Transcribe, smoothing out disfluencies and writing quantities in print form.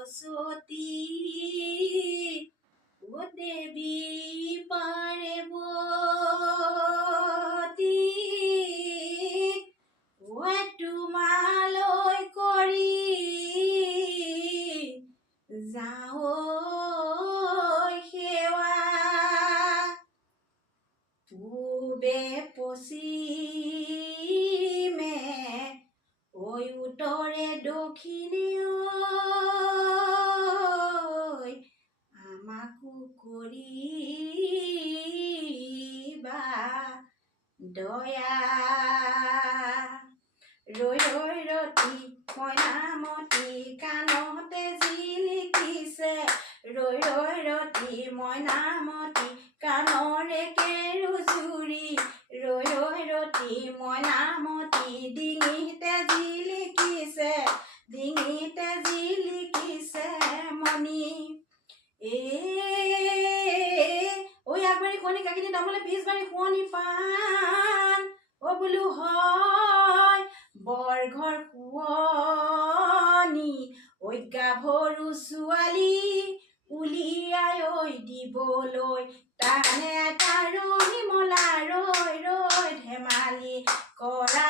সৰস্বতী ও দেৱী পাৰ্বতী ও তোমালৈ কৰি যাওঁ সেৱা পূবে পশ্চিমে উত্তৰে দক্ষিণে আমাকো কৰিবা দয়া ৰৈ ৰৈ ৰতি মইনামতি কাণতে জিলিকিছে ৰৈ ৰৈ ৰতি মইনামতি কাণৰে কেৰুজুৰি ৰৈ ৰৈ ৰতি মইনামতি ডিঙিতে জিলিকিছে মণি ঐ আগবাৰী শুৱনি কাকিনি তামোলে পিছবাৰী শুৱনি পাণ অ বোলো হয় বৰঘৰ শুৱনি ঐ গাভৰু ছোৱালী উলিয়াই ঐ দিবলৈ টানে তাৰো নিমলা ৰৈ ৰৈ ধেমালি কৰা